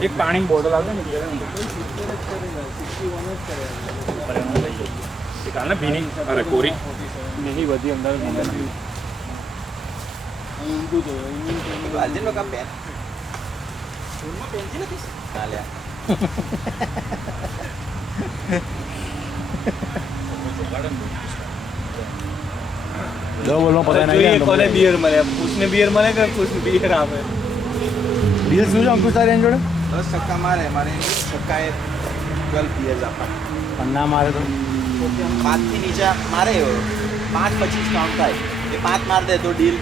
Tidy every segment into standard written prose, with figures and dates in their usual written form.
એક પાણી બોટલ આવે ને કાલે ભીની અરે કોરી નહીં બધી અંદર Alden ka pen. Cuma pensil habis. Kali ya. दो बोलो पता नहीं कौन है बियर मले उसने बियर मले का कुछ बियर आवे बियर શું છે અંકુશ તારી એન જોડે 10 ટકા મારે મારે ટકા એ 12 बियर આપા પન્ના મારે તો 5 થી નીચે મારે 5 25 કાઉન્ટ થાય એ 5 માર દે તો ડીલ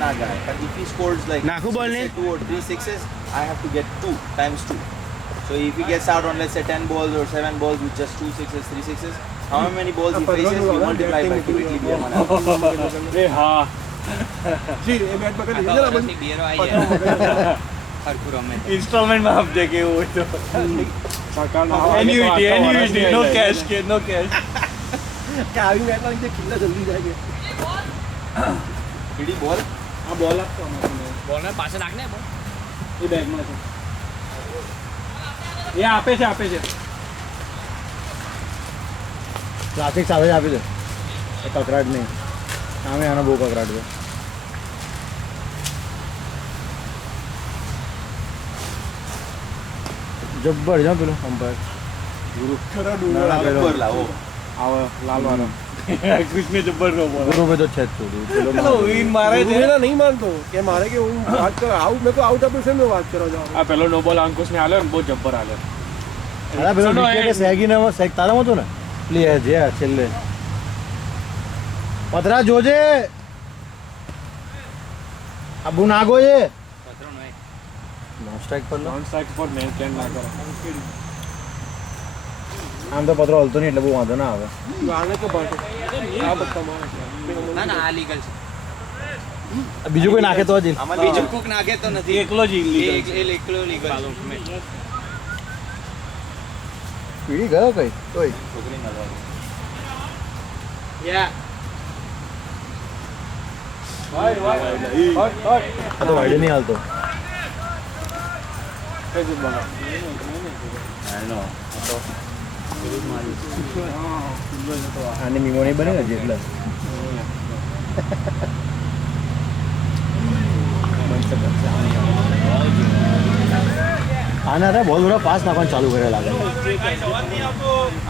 ના જાય but if he scores like નાખું બોલ ને 2 or 3 sixes I have to get 2 times 2 so if he gets out on let's say 10 balls or 7 balls with just 2 sixes 3 sixes how many balls he faces you multiply by 2 it will be a mana એ હા जी ये bat पकड़ लीजिए ना बंदी beer आई है हरपुरा में instalment में आप देखे वो तो annuity no cash के no cash क्या अभी बैट वाली से खिलना जल्दी जाएंगे कीड़ी बॉल हां बॉल आपको बॉल में पास नाखने है बॉल ये बैग में છે એ આપે છે ટ્રાફિક સાથે જ આપી દે એ કકરાટ નહીં સામે આનો બહુ કકરાટ છે જબ્બર છે પેલું અમ્પાયર खरा ના, પેલો ऊपर लाओ આવે લાલ વાળો कुछ में जबर नो बोल ગુરુ ભાઈ તો છે જ છોડ્યું પેલો चलो विन मारे थे मैं नहीं मानता कि मारे के હું વાત કર આઉટ મેં તો આઉટ ઓફ ધ में વાત કરવા જાવ આ પેલો નો બોલ અંકુશને આલ્યો ને બહુ જબ્બર આલ્યો અરે પેલો વિકેટ સેગીને સેગ તારામાં હતું ને પ્લેયર જે છેલ્લે પતરા જોજે અબુ નાગો છે पत्रों में નોન સ્ટ્રાઇક પર લો નોન સ્ટ્રાઇક પર મેન કેન ના કરે આમ તો પતરો હલતો નહીં એટલે બહુ વાંધો ના આવે આને કે બાટે આ બત્તા મારે ना ना आ लीगल બીજું કોઈ નાખે તો જ आमा बीजू कुक नागे तो नहीं एकलो जी एकलो लीगल में પીડી ગયો કઈ કોઈ छोकरी नलवा या આ તો વાઈડ નહીં હાલતો આની મીમો નહીં બને ને જેટલા આના રે બોલ થોડા પાસ નાખવાનું ચાલુ કરે લાગે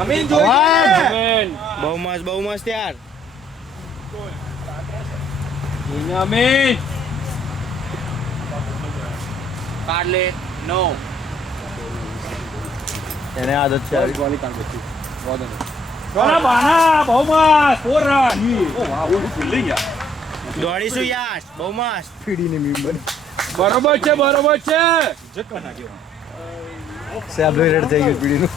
अमीन અવાજ! બહુ મસ્ત યાર અમીન काट ले नो એને આદત છે આવી. બોલી કાઢ બચ્ચી વાદન કોના બાના બહુ મસ્ત 4 રન ઓ વાહ ઓ ફિલ્ડિંગ યાર દોડીશું યાર બહુ મસ્ત પીડીની મીમ બને બરોબર છે સેબ્રેટેડ થઈ ગયું પીડીનું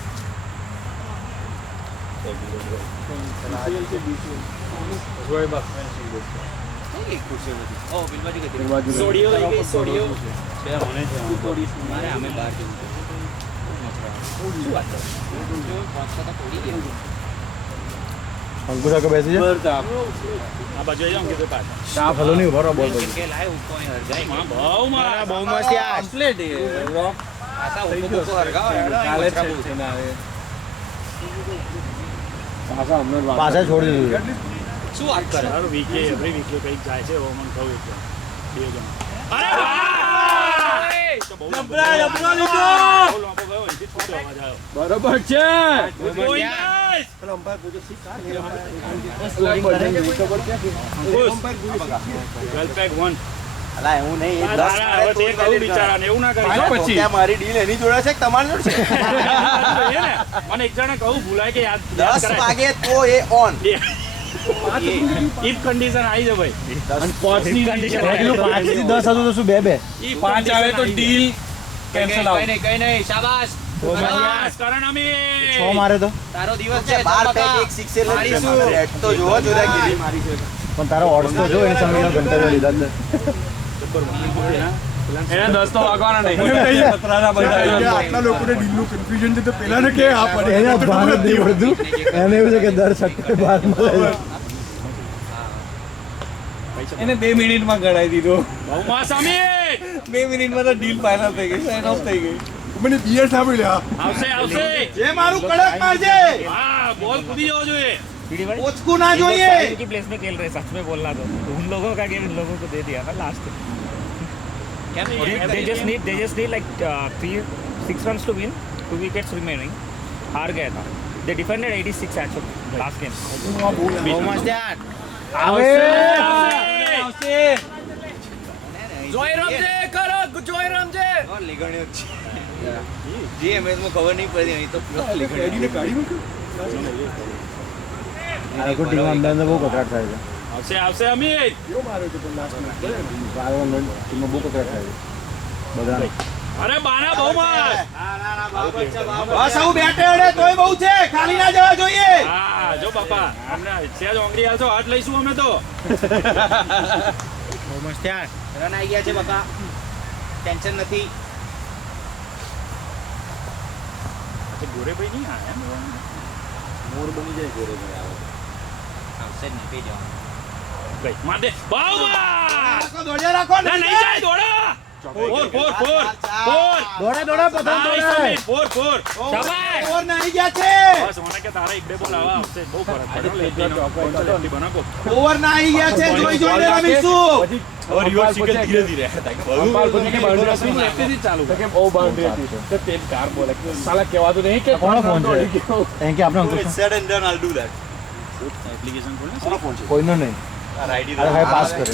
ओ बिलबाजी के सोडियो लेके सोडियो બે મને છે મારે અમે બહાર જવું છે શું વાત કરો પાંચતા તોડી ગયો અંકુશ આકે બેસી જા બરતા આ બાજુ આવી જાવ કે પાસ સાફ હલો નહીં ઉભો રહો બોલ બોલ કે લાય ઉપર હરગાય બહુ મસ્ત યાર કમ્પ્લીટ રોક આસા ઉપર કો હરગાવ કાલે છે ને આવે પાછા હમણાં પાછા છોડી દીધું શું વાત કરે સારું વીકે એવરી વીકે કઈક જાય છે ઓ મને કહું એટલે બે જણ અરે જબરા લીધો બરોબર છે પેલા અંપાયર પૂછે સી કાર ગર્લ પેક 1 અલા હું નહીં 10 મારે તો કહું બિચારાને એવું ના કરી પછી ત્યાં મારી ડીલ એની જોડે છે કે તમારી જોડે છે મને એક જણે કહું ભૂલાય કે યાદ 10 વાગે તો એ ઓન ઈફ કન્ડિશન આવી જાય ભાઈ અને 5 ની કન્ડિશન પેલું 5 થી 10 હતું તો શું બે બે ઈ 5 આવે તો ડીલ કેન્સલ આઉટ કઈ નહીં શાબાશ કરણ અમી 6 મારે તો તારો દિવસ છે 12 પેક એક સિક્સર મારીશું. સેટ તો જોવો જોડા કેટલી મારી છે પણ તારો ઓર્ડર તો જો એની સામે ઘંટા લીધા જ એને 10 તો વાગવાના નહીં આટલા લોકોને ડીલનું કન્ફ્યુઝન છે તો પેલા ને કે આ પડે એને ભાન જ નહીં પડતું એને એવું છે કે દર છઠ્ઠે બાર મળે એને 2 મિનિટમાં ગણાઈ દીધો. બહુ મસ્ત અમિત 2 મિનિટમાં તો ડીલ ફાઇનલ થઈ ગઈ, સાઇન ઓફ થઈ ગઈ. મને બિયર સાંભળી લ્યા આવશે આવશે જે મારું કડક મારજે હા બોલ કૂદી જવો જોઈએ ઓચકું ના જોઈએ की प्लेस में खेल रहे, सच में बोलना तो उन लोगों का गेम इन लोगों को दे दिया ना last. They just need like 6 runs to win, 2 wickets remaining. हार गया था. They defended 86 actually last game. How much that? આવશે. જોય રમજે કરો જોય રમજે લેગણ્યો છે જે મેચમાં ખબર નહીં પડી અહીં તો પ્યોર લેગણ્યો એડીને કાઢી મૂક્યું આ લોકો ટીમ અંદર બહુ કકડાટ થાય છે. આવશે આવશે અમિત કેવો માર્યો છે પણ લાસ્ટમાં ટીમમાં બહુ કકડાટ થાય છે બધા. અરે બાના બહુ મસ્ત બસ આવું બેટે અડે તોય બહુ છે ખાલી ના જવા જોઈએ હા જો બાપા અમને સેજ ઓંગળી હાલશો હાથ લઈશું અમે તો રન આવી ગયા છે બકા ટેન્શન નથી ગોરેભાઈ નહીં આયા મૂડ બની જાય ગોરે ભાઈ આવશે જ નહીં પી જવાનું ગઈ માર દે બહુ મસ્ત રાખો દોડ્યા રાખો ના નહીં જાય દોડા ફોર દોડા પતંગ દોડા. ફોર શાબાશ ઓવર ના આવી ગયા છે બસ મને કે તારા એક બે બોલ આવા આવશે બહુ ફરક પડ્યો લેફ્ટી બનાવો ઓવર ના આવી ગયા છે જોઈ જોઈને રમીશું और युवा सिकल धीरे धीरे आता है. અંપાયર પછી કે બાઉન્ડ્રી स्विंग लेफ्ट से चालू તો કેમ ઓ બાઉન્ડ્રી હતી तो तेज कार बोला कि साला कहेवाતું નહીં કે કોનો ફોન છે? એમ કે આપણે અંકુશ said and done I'll do that application ખોલ ને કોનો ફોન છે કોઈનો નહીં. આઈડી અરે ભાઈ પાસ કરે.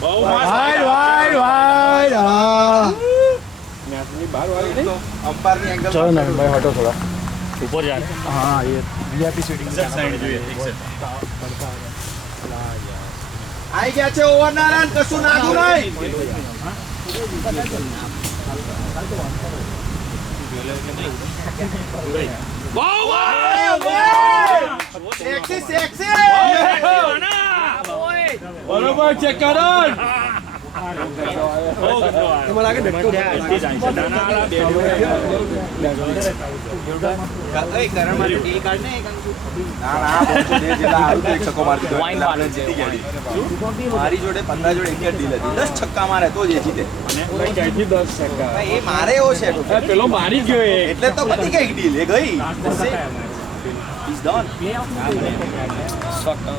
બહુ વાઈડ મસ્ત વાઈડ વાઈડ. હા. મેચની બહાર વાળી નહીં અંપાયર ની એંગલ ચલો નવીન ભાઈ હટો થોડા. ऊपर जा रहे हैं. હા એ વીઆઈપી સીટિંગ સાઈડ જોઈએ આવી ગયા છે ઓવર ના રન કશું નાખું નહીં બહુ સેક્સી સેક્સી બરોબર છે કરણ. એમાં લાગે ડટ્ટો એ કરણ મારી ટી કાર્ડ ને ના ના બહુ જે જેલા આવ્યું તો એક છક્કો મારી દીધો એટલે આપણે જીતી ગયા મારી જોડે 15 જોડે એક જ ડીલ હતી 10 છક્કા મારે તો જ એ જીતે ક્યાંથી 10 ટકા ભાઈ, એ મારે એવો છે પેલો મારી ગયો એક. એટલે તો પતી ગઈ ગઈ એ ગઈ ઇઝ ડન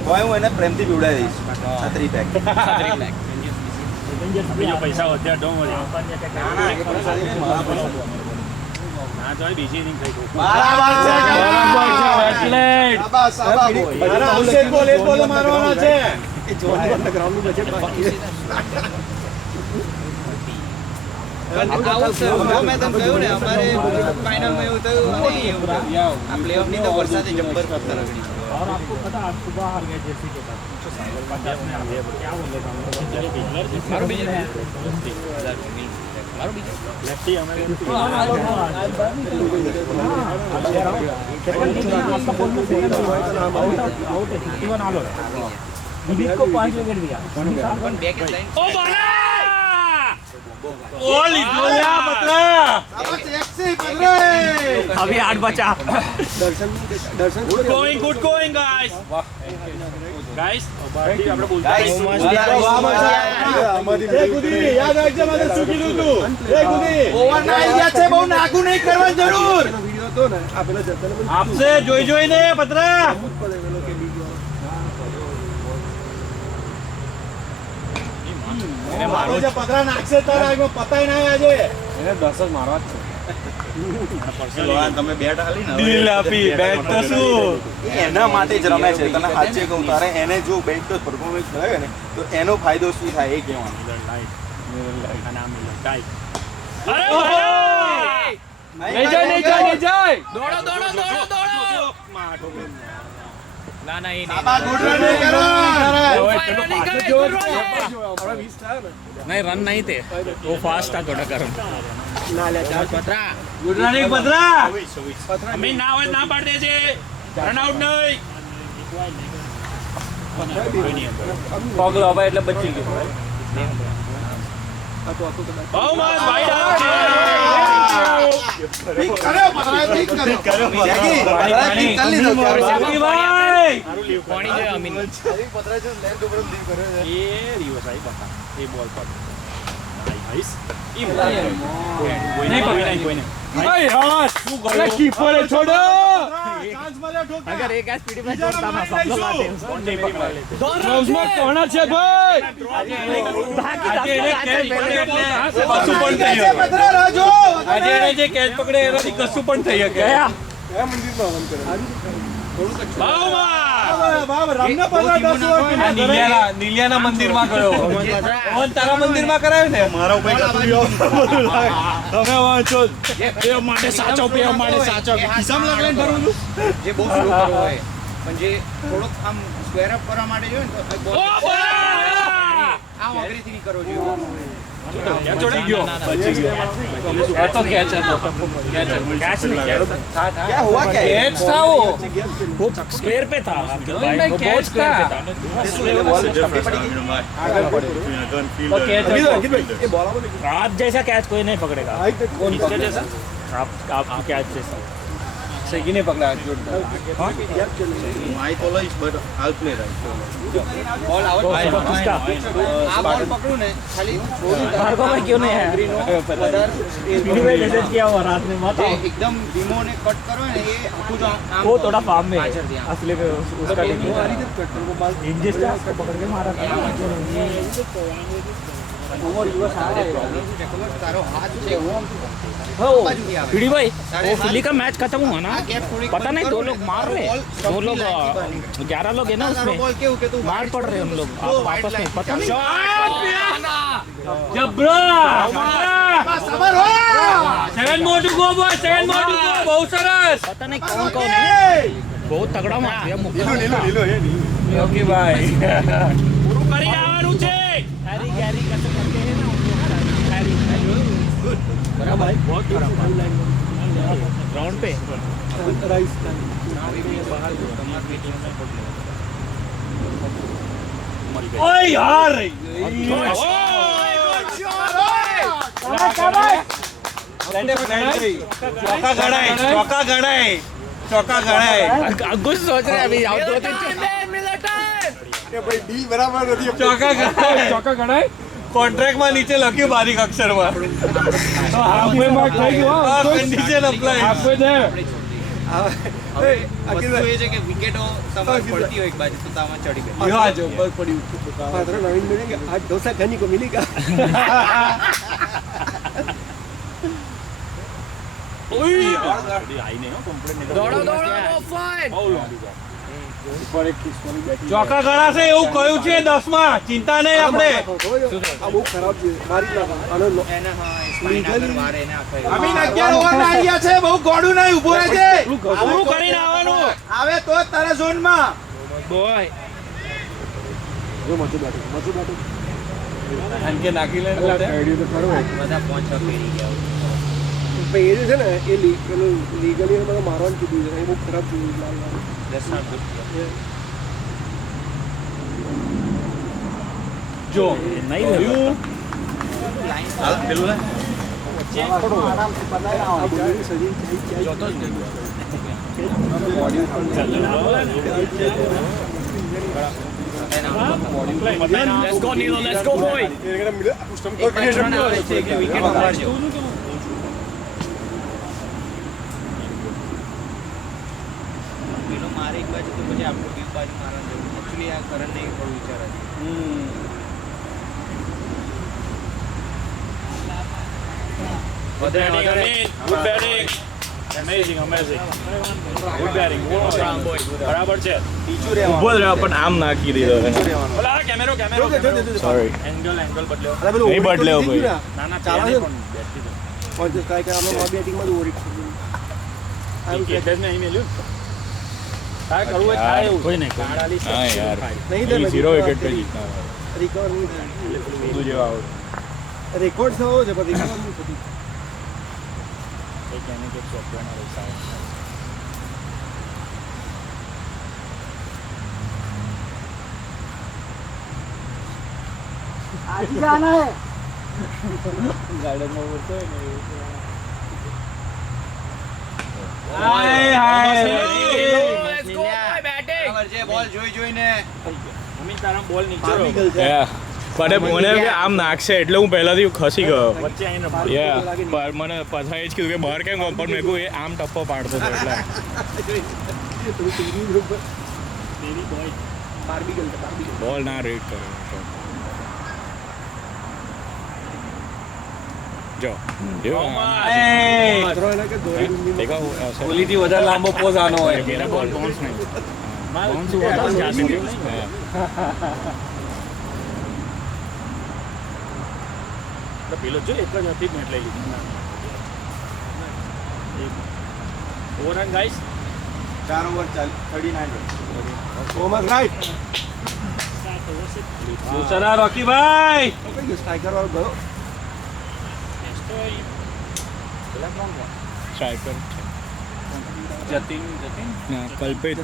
કોઈ હું એને પ્રેમથી પીવડાવી દઈશ છત્રી પેક બીજો પૈસા વધ્યા ડોમ વધ્યા ના ના એ પૈસા નહીં, મારા પૈસા. ના તો બીજી ઇનિંગ થઈ ગઈ બરાબર છે એટલે શાબાશ, શાબાશ બોય. મારા આવશે જ બોલ, એ જ બોલ મારવાના છે. એ જોવાનું ગ્રાઉન્ડનું બજેટ બાકી છે મેં તને કહ્યું ને અમારે ફાઇનલમાં એવું થયું અને એવું થયું. આ પ્લેઓફની તો વરસાદે જબ્બર કરતા રગડી છે. और आपको पता आज सुबह हार गए जैसे के साथ 50 में आ गए क्या बोल रहे મારો બીજો લેફ્ટી અમે विदित को 5 विकेट दिया. ઓ બાના ઓ લીધો લ્યા પતરા. શાબાશ, સેક્સી પકડે. अभी 8 बचा. દર્શન ગુડ ગોઈંગ ગાઈસ ગાઈસ આપણે બોલતા Guys, એ ગુદી, યાદ રાખજે મારે શું કીધું તું. એ ગુદી. ઓવર ના આવી ગયા છે બહુ નાખું નહીં કરવાની જરૂર વિડીયો હતો ને આ પેલા જતન આપશે જોઈ જોઈને પતરા. મારો જે પતરા નાખશે તારા આગળ પતાય ના આજે. એને 10 જ મારવા જ છે. તમે બેટ હાલી ને ડીલ આપી બેટ તો શું. એ એના માટે જ રમે છે તને સાચે કહું તારે એને જો બેટ તો પરફોર્મન્સ મળે ને તો એનો ફાયદો શું થાય એ કહેવાનું અરે બાના નહીં જાય નહીં જાય નહીં જાય. દોડો દોડો દોડો દોડો ના ના એ શાબાશ, good running કરો. આપણા 20 થયા ને नहीं रन नहीं थे वो फास्ट था थोड़ा गर्म. ના લે ચાર पतरा ગુડ રનિંગ પતરા. અમે ના હોય ના પાડ દેજે રન આઉટ નહીં પગલો હવે એટલે બચી ગયો. આ તો બહુ મસ્ત ભાઈ પાણી છે અમીન એ દિવસ આવી બકા એ બોલ પર આઈસ ઈ નહીં પકડાય કોઈને ભાઈ હા શું કરે કીપરે છોડો અગર એક આ સ્પીડ में छोड़ता ना सब लोग आते हैं કોણ નહીં પકડાય લેતે રૌઝમાં કોણ છે ભાઈ આજે એને કેચ પકડે એટલે કશું પણ થઈ શકે આજે એને જે કેચ પકડે એનાથી કશું પણ થઈ શકે નીલિયાના મંદિરમાં ગયો તારા મંદિરમાં કરાયું ને મારા ઉપર તમે વાંચો બે માટે સાચો ખિસ્સામાં લગાવીને ફરું છું જે બહુ સ્લો કરવો હોય પણ જે થોડોક આમ સ્ક્વેર અપ કરવા માટે જોઈએ ને તો આમ અગ્રેથી નહીં કરવો જોઈએ બચી ગયો આ તો કેચ હતો કેચ નહીં क्या हुआ क्या कैच था वो वो स्क्वायर पे था भाई वो बहुत स्क्वायर पे था तो कैच आप जैसा कैच कोई नहीं पकड़ेगा इसके जैसा आप कैच जैसा सही नहीं पकड़ा I follow it, but I'll play right. બોલ આઉટ किसका આ બોલ પકડું ને ખાલી થોડું मार्को में क्यों नहीं है वीडियो में मैसेज किया हुआ रात में मत જે आओ એકદમ ધીમો ને કટ કરો ને એ આખું જો આમ वो थोड़ा फार्म में है પાછળથી આમ. असली में उसका टेक्निक इंजेस था उसको पकड़ के मारा था અરે problem શું છે ખબર? તારો હાથ છે वो બાજુથી આવે. वीडियो भाई साढ़े वो हाथ- फिली का मैच खत्म हुआ ना આ gap થોડીક पता બંધ नहीं કરો दो ને, लोग मार તારો रहे ball दो stop लोग ની line થી બહાર નીકળે. 11 लोग है ना તારો उसमें ball કેવું કે તું मार white पड़ रहे हैं line हम लोग वो white आपस में line पता થી नहीं જબરા seven more to go boy seven more to go બહુ સરસ पता नहीं कौन कौन है बहुत तगड़ा मार दिया मुक्का ઓકે ભાઈ પૂરું કરી આવવાનું છે हैरी गैरी कैसे करके है ना हैरी बराबर बहुत खराब ग्राउंड पे ઓય યાર ચોકા ગણાય कुछ सोच रहे हैं अभी आउट दो तीन ચોકા ગણાય કોન્ટ્રાક્ટમાં નીચે લખ્યું બારીક અક્ષરમાં હાફવે માર્ક થઈ ગયો કન્ડિશન અપ્લાય હાફવે દે હવે વસ્તુ એ છે કે વિકેટો તમારે પડતી હોય એક બાજુ તો તામાં ચડી ગઈ યો આ જો બસ પડ્યું नवीन मिलेंगे आज डोसा खाने को मिलेगा ચોકા ગણાશે એવું કહ્યું છે 10 માં ચિંતા નહીં આપણે આ બહુ ખરાબ છે મારી નાખો આનો એને હા સ્પાઇન આગળ વારે એને આખા અમીન 11 ઓવરના આઈડિયા છે બહુ ગોડું નહીં ઊભો રહેજે પૂરું કરીને આવવાનું આવે તો જ તારા ઝોનમાં બોય જો મજુ બાટુ કે નાખી લે આઈડિયો તો ખરો બધા પહોંચવા ફેરી ગયા પણ એ જે છે ને એ લીગલી એને બધા મારવાનું કીધું છે એ બહુ ખરાબ છે લાલ લાલ That's not good. જો नहीं પેલું ને આ બોલની સજી लेट्स गो नीलो लेट्स गो बॉय એક રન આવે છે એટલે વિકેટ ઉપાડજો પેલો મારે એક બાજુ તો પછી આપણું બીજ બાજુ મારવા જવું એકચ્યુઅલી આ કરંટ નહીં થોડું વિચાર good batting amazing amazing good batting बराबर છે ઉભો જ રહ્યો પણ આમ નાખી દીધો બોલા કેમેરો સોરી એંગલ બદલ્યો નહીં બદલ્યો ભાઈ ના ના ચાલે ચાલે છે. પણ બેસતી તો और जो काय करना बैटिंग में ओवर વિકેટ જ નહીં મેલ્યું काय કરવું હોય થાય એવું કોઈ નહીં કાળાલી હા યાર नहीं दे 0 વિકેટ पे જીતના रिकवर नहीं થાય તું જેવા આઉટ રેકોર્ડ થયો છે પણ રિકવર નહીં થતી એક એને કે સોફ્ટવેરના પૈસા आज जाना है ગાર્ડનમાં ઉડતો હોય ને હાય હાય Let's go, boy, batting. બરાબર છે બોલ જોઈ જોઈને અમિત તારા બોલ નીચે રહો. મને મને કે આમ નાખશે એટલે હું પહેલાથી ખસી ગયો વચ્ચે આવીને મારો. યા પર મને પાછા એ જ કીધું કે બહાર કેમ ગયો પણ મેં કહ્યું એ આમ ટપ્પો પાડતો હતો એટલે તેરી boy. બોલ ના રેડ કર્યો જો देखा ઓલીથી વધારે લાંબો પોઝ આનો હોય मेरा बॉल बाउंस नहीं बाउंस हुआ था जा सकते તો પેલો જો એક જ હતી મેચ લઈ લીધી. Over run guys. 4 over 39 run Thomas right. સૂચના રોકીભાઈ સ્ટ્રાઇકર વાળો ગયો. स्ट्राइकर જતીન ના કલ્પેત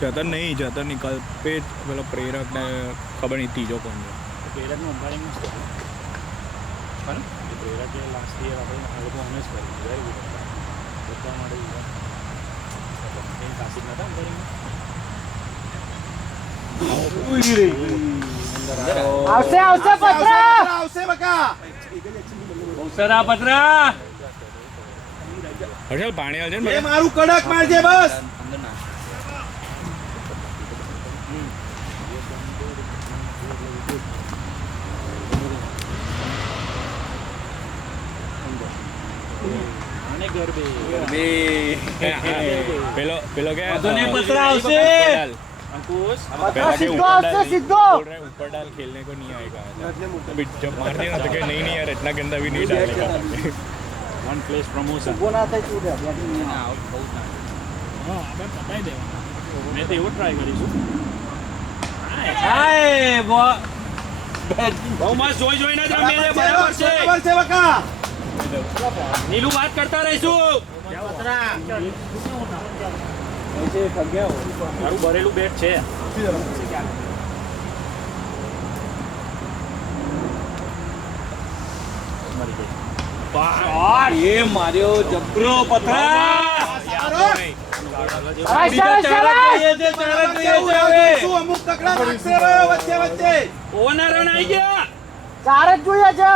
જતન નહીં કલ્પેત પેલો પ્રેરક ને ખબર નહીં ત્રીજો કોણ છે પ્રેરકનું અમ્પાયરિંગ મસ્ત હતું. કોણ? એ પ્રેરકે લાસ્ટ યર આપણે આ લોકો ઓનર્સ કર્યું વેરી ગુડ બધા માટે કાશી નતા અમ્પાયરિંગમાં. આવશે પત્રા આવશે બકા બહુસરા પત્રા હર્ષલ પાણી આવશે ને એ મારું કડક મારજે બસ અને ગરબે પેલો કે વધુ નહીં પતરા આવશે. અંકુશ સીધો ऊपर डाल खेलने को नहीं आएगा अभी जब मार दिया ना तो कहे नहीं यार इतना गंदा भी नहीं डालेगा વન પ્લેસ પ્રમોશન. ઉભો ના થાય છૂટે હા આપણે પતાવી દેવાનું. મેં તો એવું ટ્રાય કરીશું. હાય બો બહુ મસ્ત જોઈને જ રમીએ છે, બરાબર છે. બરાબર છે બકા નીલુ વાત કરતા રહીશું. મારું ભરેલું બેટ છે. એ માર્યો જબરો પત્રા શું અમુક તકડા નાખશે વચ્ચે વચ્ચે ઓવરના રન આવી ગયા. ચાર જ જોઈએ છે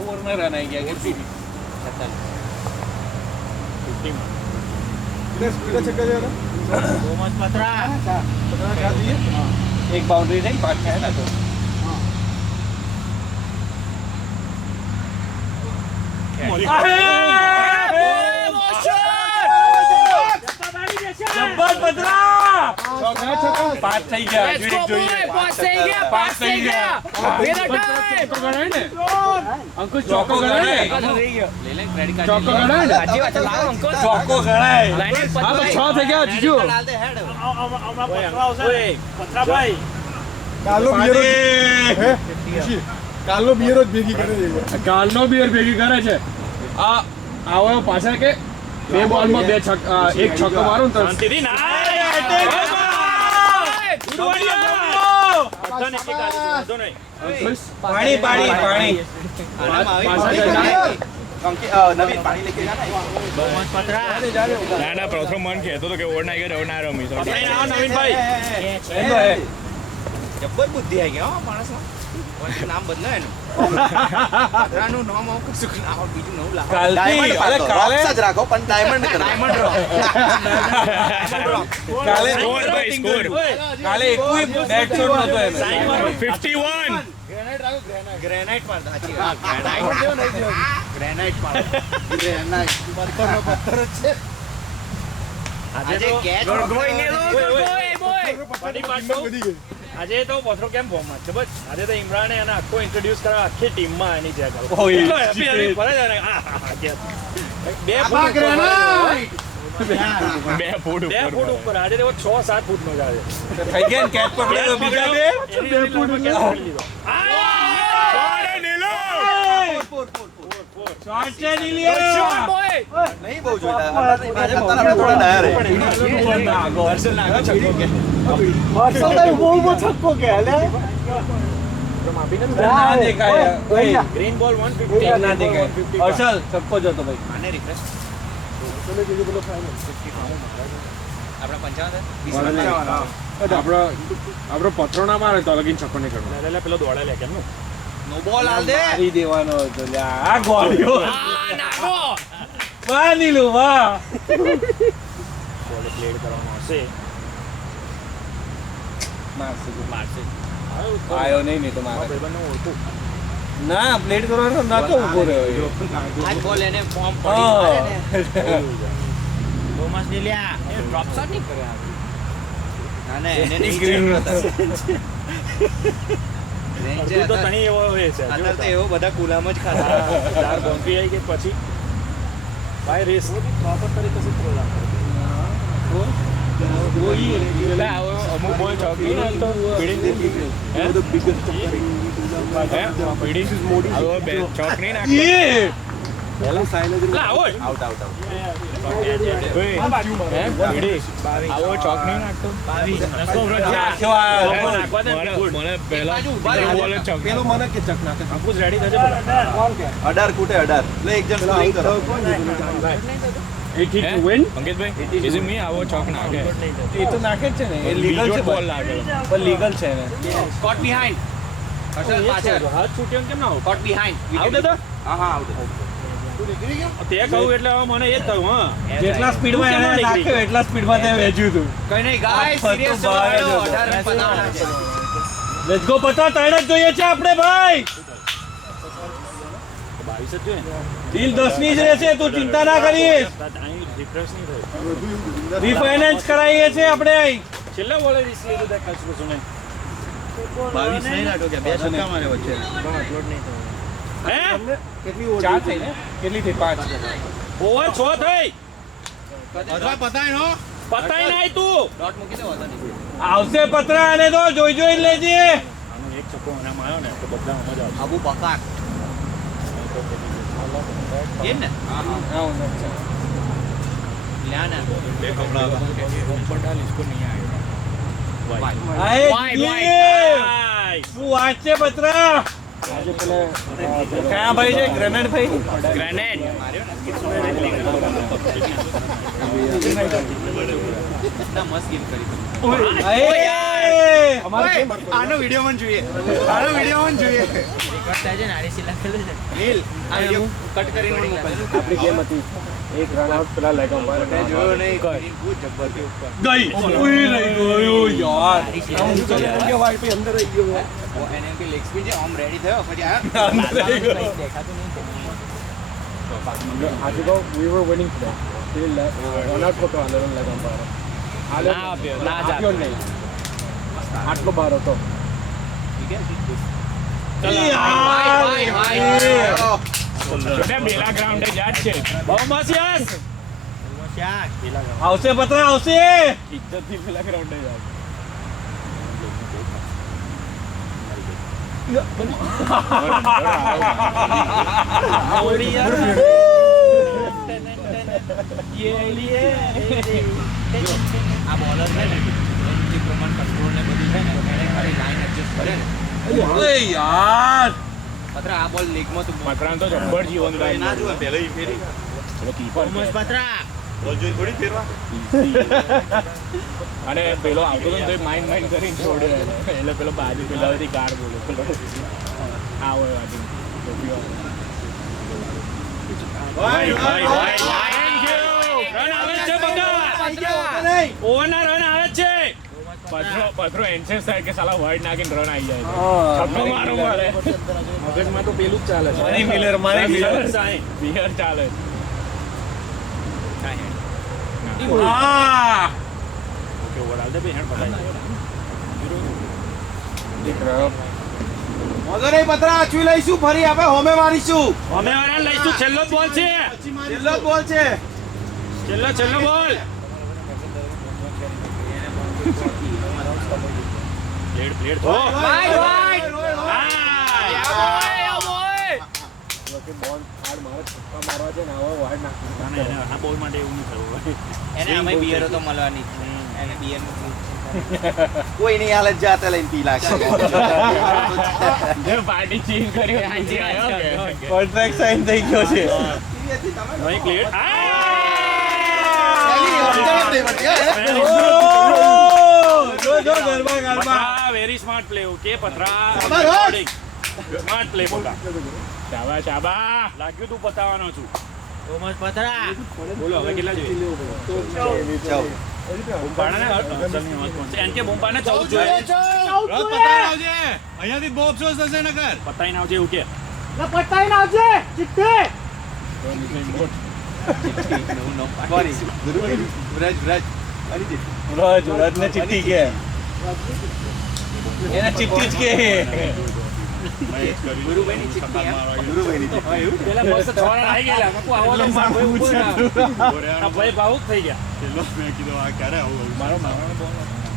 ઓવરના રન આવી ગયા કેટલી એક બાઉન્ડ્રી નહીં 5 થયા ને તો જબ્બર પત્રા 5 થઈ ગયા જોઈએ પાંચ થઈ ગયા અંકુશ ચોકો ગણાય ચોકો ગણાય ચોકો ગણાય હા તો 6 થઈ ગયા જીજુ પત્રાભાઈ કાલનો બિયરો જ ભેગી કરે છે. કાલનો બિયર ભેગી કરે છે આ આવો પાછળ કે બે બોલમાં એક છક્કો મારું ને તો શાંતિથી ના પાણી પાણી પાણી નવીન પાણી લેકે જાના ના પ્રથમ મન કહેતો તો કે ઓવર ના ગયા ના રમી નવીનભાઈ જબ્બર બુદ્ધિ આવી ગયા માણસમાં નામ બદલાય એનું પતરાનું નામ આવું કશું ના હોય, બીજું નવું લાવો. કાલથી, Diamond અરે પાડો. કાલે- Rocks જ રાખો પણ ડાયમંડ કરો. કાલે સ્કોર ભાઈ સ્કોર કાલે એકુય બેટ શોટ નતો એને 51 ગ્રેનાઇટ પાડો. સાચી વાત. ગ્રેનાઇટ પાડો. ગ્રેનાઇટ. પથ્થરનો પથ્થર જ છે. આજે catch પકડાઈને આજે તો પથરો કેમ ફોર્મમાં છે બસ આજે તો ઇમરાને એને આખો ઇન્ટ્રોડ્યુસ કરવા આખી ટીમમાં એની જગ્યા કરો. ઓય, એટલો happy happy ફરે છે ને. બે આપા ફૂટ ઉપર ગ્રેનાઇટ. 2 ફૂટ બે ફૂટ ઉપર ઉપર આજે તો 6-7 ફૂટ નો જ આજે થઈ ગયા ને કેચ પકડ્યો બીજા બે બે ફૂટ પકડી લીધો. શોટ છે નીલિયો નહીં બહુ જોઈતા. આજે આપણે થોડા ડાયા રહે. ના દેખાય ઓય, ગ્રીન બોલ 150. ના દેખાય હર્ષલ છક્કો જતો ભાઈ આને refresh. તમે કીધું પેલો ફાઇનલ આપણા 55 આપણો પથરો ના મારે તો લગીન છક્કો નહીં કરવાનો એટલે પેલો દોડે લે કેમનું નો બોલ હાલ દે મારી દેવાનો હતો લ્યા આ ગોળ્યો નાખો વાહ નીલુ વાહ બોલે પ્લેડ કરવાનો હશે મારશે મારશે આયો નહીં તો મારે ભાઈબંધને ઓળખું ના પ્લેટ કરવાનો ના તો ઊભો રહ્યો આ બોલ એને ફોર્મ હા. પડી મારે ને થોમસ ને લ્યા એ ડ્રોપ શોટ નહીં કરે ના ના એને નહીં ગ્રીન રેન્જર તો તણી એવો હોય છે અત્યારે તો એવો બધા કુલામ જ ખાતા ચાર બોન્ડ્રી આવી ગઈ પછી ભાઈ રેસ પ્રોપર તરીકે से थ्रो रहा અમુક બોલ ચોકી ને તો બિલ્ડિંગ હે તો બિગેસ્ટ બિલ્ડિંગ ઇઝ મોડી હવે બે ચોક નહીં નાખ ये પહેલા સાયલેજ આવો આઉટ આઉટ આઉટ આવો ચોક નહીં નાખતો 22 મને પહેલા બોલે ચોક પેલો મને કે ચક નાખે આપું રેડી થશે કોણ કે 18 ખૂટે 18 એટલે એક જણ સ્કોરિંગ કરો અંકિતભાઈ ઇઝ મી આવો ચોક નાખે એ તો નાખે જ છે ને એ લીગલ છે બોલ લાગે પણ લીગલ છે ને કોટ બિહાઇન્ડ અસલ પાછળ હાથ છૂટ્યો કેમ ના કોટ બિહાઇન્ડ આઉટ હતો હા હા આઉટ તે કહું એટલે હવે મને એ જ થયું હા જેટલા સ્પીડમાં એને નાખ્યો એટલા સ્પીડમાં તે વેચ્યું હતું કઈ નહીં ગાય આ સિરિયસ તો બહાર જ હતો. 18 રન બનાવવાના છે લેટ્સ ગો પતા ત્રણ જ જોઈએ છે આપણે ભાઈ 22 જ જોઈએ દિલ 10 ની જ રહેશે તું ચિંતા ના કરીશ અહીં રિફ્રેશ નહીં થયું રીફાઇનાન્સ કરાવીએ છે આપણે અહીં છેલ્લા બોલે રિસ્ક લીધું તે કચ્છ કશું નહીં 22 નહીં નાખો કે બે છક્કા મારે વચ્ચે હે કેટલી ઓવર ચાર થઈ ને કેટલી થઈ 5 ઓવર 6 થઈ પતાય નો પતાઈ નાય તું ડોટ મૂકી દો વાંધો નહીં આવશે પતરા આને તો જોઈ જોઈ લેજે આનો એક છક્કો આનામાં આવ્યો ને તો બધા મજા આવશે અબુ બકર એ ને લ્યા ના બે કપડા ऊपर डाल इसको नहीं आएगा આય Wide, જી. Nice. શું વાત છે પતરા કયા ભાઈ છે ગ્રેનેડ ભાઈ ग्रेनेड ના મસ્ત ગેમ કરી આનો વિડિયો મન જોઈએ આનો વિડિયો મન જોઈએ કરતા છે ને આરી સિલા ખેલે છે નીલ આ વિડિયો કટ કરીને મોકલ આપણી ગેમ હતી એક રન આઉટ પેલા લેગ અંપાયર મેં જોયો નહીં બહુ જબ્બર ગઈ ઉઈ રહી ગયો યાર કે વાઈટ પે અંદર આવી ગયો એને કે લેગ સ્પીડ છે આમ રેડી થયો પછી આ દેખાતું નહીં આજે તો we were winning today still run out હતો અંદર લેગ અંપાયર ના આપ્યો, ના જ આપ્યો નહીં આટલો બાર હતો छोटे बेला ग्राउंड जा છે બહુ મસ્ત યસ આવશે પતરા આવશે ઇજ્જતથી પેલા ગ્રાઉન્ડે જાય આ બોલર છે ને એની પ્રમાણ કંટ્રોલ ને બધી છે ને એને ખાલી લાઈન એડજસ્ટ કરે ને ઓય યાર પતરા આ બોલ લેગમાં તું મકરાન તો જબ્બર જીવન ભાઈ ના જોવે પહેલા ઈ ફેરી ચલો કીપર પતરા બોલ જોઈ થોડી ફેરવા અને પેલો આવતો હતો ને તો માઇન્ડ માઇન્ડ કરીને છોડ્યો એને. એટલે પેલો બાજુ પેલાથી કાર બોલ્યો પેલો આવો વાજી ભાઈ ભાઈ ભાઈ થેન્ક યુ રન આવે છે બધા ઓવરના રન આવે છે પથરો એન્સેસ થાય કે સાલા વાઇડ નાખીને રન આવી જાય છક્કો મારો મારે મગજમાં તો પેલું જ ચાલે છે મારી મિલર બિયર ચાલે હા ઓકે ઓવર આલ દે બે હેડ પતાઈ વાંધો નહીં પતરા આચવી લઈશું ફરી આપણે હોમે મારીશું અમે વાળા લઈશું છેલ્લો બોલ છે છેલ્લો બોલ છે છેલ્લો બોલ પ્લેડ થો કે બોલ હાર્ડ મારે છક્કા મારવા છે ને આવા વાઇડ નાખી આ બોલ માટે એવું નહીં થયું એને અમે બિયરો તો મળવાની જ. એને બિયર કોઈ નહીં હાલત જાતે લઈને પી લાગશે પાર્ટી ચેન્જ કરી હાજી આવ્યો કોન્ટ્રાક્ટ સાઈન થઈ ગયો છે નહીં પ્લેડ જો ગરબા ગરબા પથરા વેરી સ્માર્ટ પ્લે ઓકે પથરા સ્માર્ટ પ્લે બોલા શાબા શાબા લાગ્યું તું પતાવવાનો છું બોલો હવે કેટલા જોઈએ બુમ્પાણાને એન કે બુમ્પાને 14 જોઈએ અહીંયાથી બહુ અફસોસ થશે નકર પતાઈને આવજે એવું કે વ્રજ ને ચિઠ્ઠી કે એને ચિઠ્ઠી જ કે પેલા બસ છોરા આવી ગયેલા મેં કહું આવો તો મારો ભાઈ ઉભો ના ભાઈ ભાવુક થઈ ગયા મારો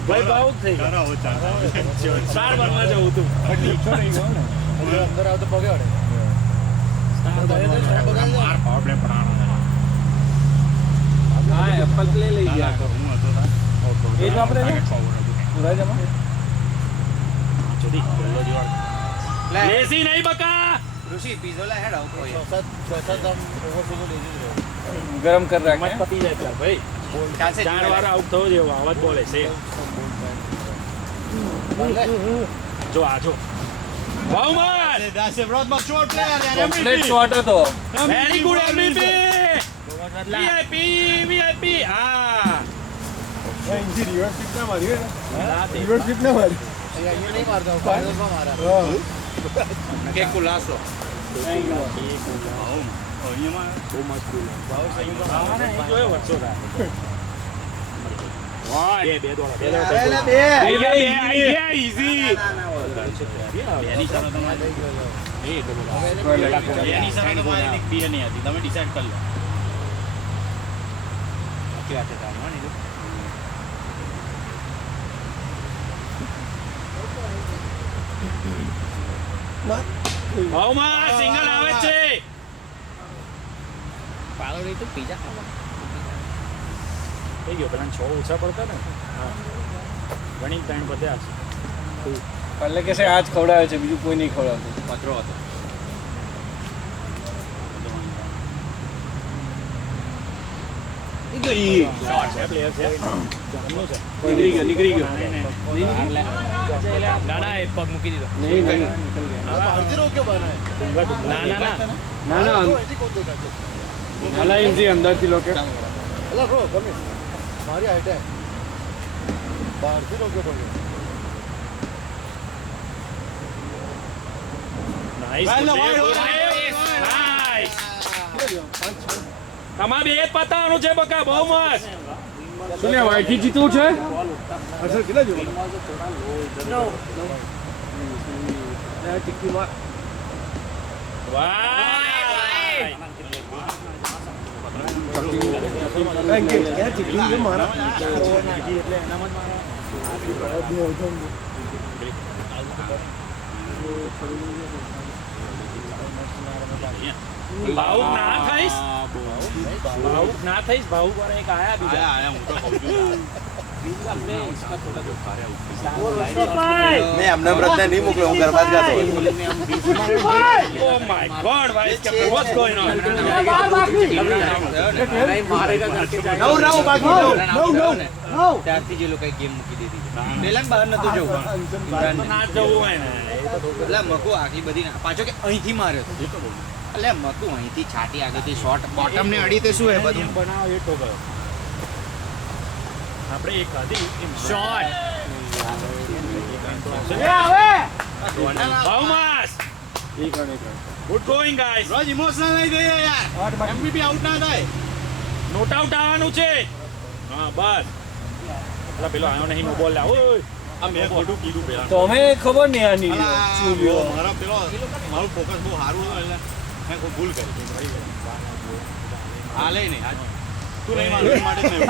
ભાઈ ભાવુક થઈ ગયા 4 બરમાં જવું તું અંદર આવતો પગે વળે હા એપલ પ્લે લઈ ગયા એ તો આપણે સુરાજમાં લેસી નહીં બકા ઋષિ પીઝો લે હેડ આઉટ હોય ગરમ કર મત રાખે પતી જાય ચાલ ભાઈ ચાલશે 4 વાર આઉટ થયો જેવો આવાજ બોલે છે જો આજો બહુમાન કમ્પ્લીટ શોટ હતો વેરી ગુડ એમવીપી વીઆઈપી હા રિવર્સ ના મારી અહીંયા નહીં મારતો ફાઇનલમાં મારા કે કુલાસો જોયો વર્ષો તમે ડિસાઈડ કરી લો સિંગલ આવે છે પાલો રહી તો પીઝા ખાવા થઈ ગયો પેલા 6 ઓછા પડતા ને ઘણી ટાઈમ વધ્યા છે એટલે કે છે આજ ખવડાવે છે બીજું કોઈ નહીં ખવડાવતું પત્રો હતો પ્લેયર છે નીકળી ગયો ના ના એ પગ મૂકી દીધો નાના ઇન્જી અંદરથી લોકો મારી હાઈટ હે બહારથી રોક્યો પડ્યો નાઈસ તમારે બે જ પતાવવાનું છે બકા બહુ મસ્ત શું લે વાઈથી જીતવું છે અસર કેટલા જોવો ભાવુક ના થઈશ ભાવુક ના થઈશ ભાવુક વાળા એક આયા બીજા મેં અમને વ્રતને નહીં મોકલ્યો હું ગરબા જ ગાતો ઓ માય ગોડ ભાઈ what's going on ત્યારથી જે લોકોએ ગેમ મૂકી દીધી પેલા બહાર નતું જવું ના જવું હોય ને એટલે મકુ આગલી બધી પાછો કે અહીંથી માર્યો એટલે મકુ અહીંથી છાટી આગળથી શોર્ટ બોટમ ને અડી તે શું હે બધું બનાવો એ ઠોકર આપણે એક હતી શોટ ભાવમાસ ગુડ ગોઈંગ ગાઈસ રોજ ઇમોશનલ નહીં થઈ યાર એમવીપી આઉટ ના થાય નોટ આઉટ આવવાનું છે હા બસ પેલો આયો નહીં બોલ લા ઓય આ મેં ખોટું કીધું પેલા તો અમે ખબર નહીં આની શું લ્યો મારો પેલો મારું ફોકસ બહુ સારું હતું એટલે મેં કોઈ ભૂલ કરી હાલે નહીં આજ તું નહીં મારું માટે જ નહીં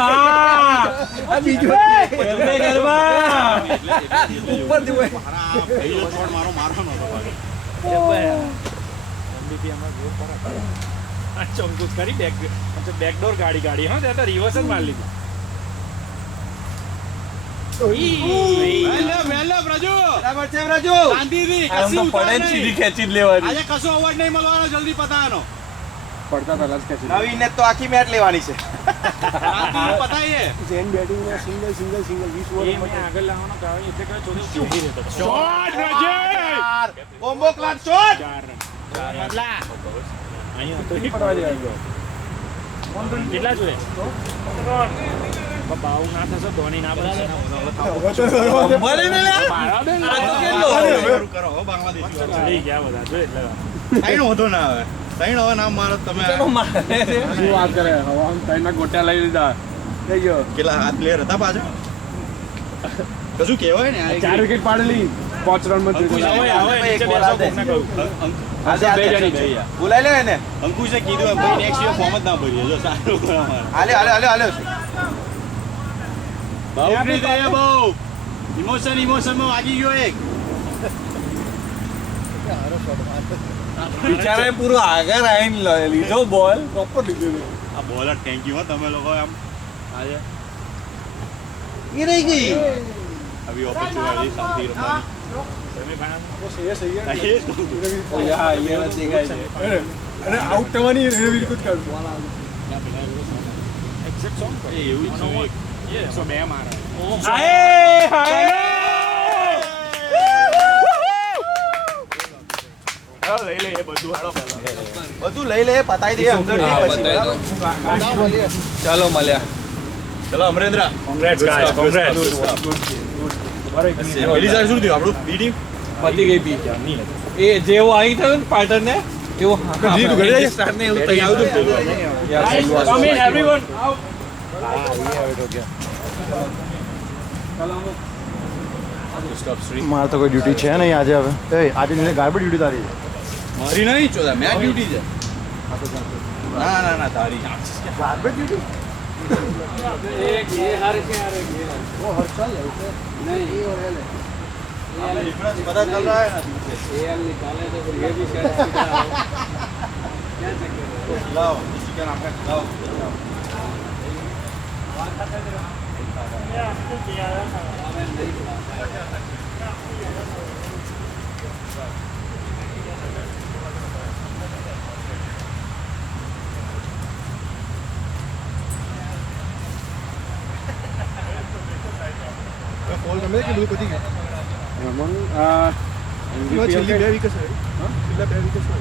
આ બીજું ગરબે ગરબા ઉપર થી હોય પહેલો શોટ મારો મારવાનો હતો MVP હમણાં ગોલ પર આ ચમકુસ કરી બેકડોર ગાડી હા ત્યાં તો રિવર્સ જ મારી લીધું વેલો પ્રજુ બરાબર છે રાજુ શાંતિથી આમ તો પડે જ સીધી ખેંચી જ લેવાની આજે કશો અવાજ નહીં મળવાનો જલ્દી પતાવાનો પડતા પહેલા જ ખેંચી નવીનને તો આખી મેચ લેવાની છે. જેન બેટિંગમાં સિંગલ 20 ઓવર આગળ લાવવાનો કારણ એટલે કે ચોથી ઊભી રહેતો હતો. શોટ રજે કોમ્બો ક્લાસ શોટ. 4 રન અહીંયા તો હિટ પડવા દેવાય. કેટલા જોઈએ? બાવ ના થશે ધોની ના બનશે. ભલે ને લે. મારા બેન આ તો કેટલો? ચડી ગયા બધા જો એટલે ચલો મારે છે. શું વાત કરે હવા ત્રણના ગોટા લઈ લીધા થઈ ગયો 4 વિકેટ પાડેલી 5 રનમાં આવે નીચે એક વાર બેસો આ દે. કોકને કહું. બે જણી બોલાઈ લે એને. અંકુશે કીધું એમ ભાઈ નેક્સ્ટ યર ફોર્મ જ ના ભરીએ જો સારું હાલ્યો. બાઉન્ડ્રી દે બહુ ઇમોશનમાં વાગી ગયો એક બિચારાએ પૂરો આગળ આવીને લીધો બોલ પ્રોપર લીધો. આ બોલર થેન્ક યુ હો તમે લોકો આમ આજે એ રહી ગઈ. આવી ઓપોર્ચ્યુનિટી શાંતિ રમવાની હા એ દેખાય છે. અને આઉટ થવાની રણવીર કુદ કરું એક્ઝેક્ટ સોંગ એ એવું જ છે એ 102 મારે. હાય હાય. હાલો લઈ લે એ બધું હાલો પહેલા. બધું લઈ લે પતાઈ દે અંદર હા, પછી બતાવી દો. ચાલો મળ્યા. ચલો અમરેન્દ્ર કોંગ્રેટ્સ ગાઈસ કોંગ્રેટ્સ. પહેલી સાઈડ શું થયું આપણું બીડી પતી ગઈ બી. એ જેવો આવી થયું ને પાર્ટનર ને એવું સ્ટાર્ટ ને એવું તૈયાર આવ્યું. Come in everyone. મારે તો કોઈ ડ્યુટી છે નહીં આજે હવે આજે ગાયબ ડ્યુટી તારી છે મારી નહીં ચોદા મેચ ડ્યુટી છે ના તારી पता चल रहा है ना लाओ किसी का नाम का लाओ બોલ ગમે કે બધું પતી ગયું રમણ છેલ્લી 2 વિકેટ છે હા છેલ્લા 2 વિકેટ છે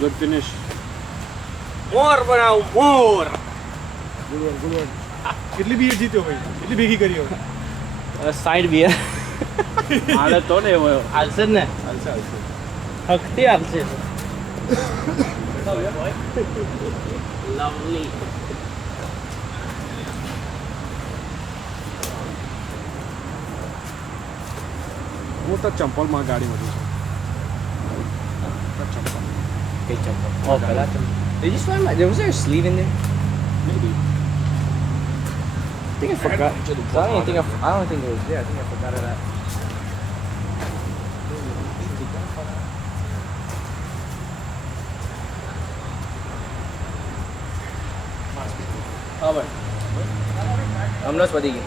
Good finish. મોર બનાવ મોર. કેટલી બીએડ જીત્યો ભાઈ કેટલી ભેગી કરી હવે સાઈડ બી હાલે તો ને એવો. હાલશે જ ને હકતી હાલશે લવલી હું તો ચંપલમાં ગાડી વધુ છું Oh, did you find there was there a sleeve in there? Maybe. I think I forgot. I don't think it was there. I think I forgot of that. I'm not sweating.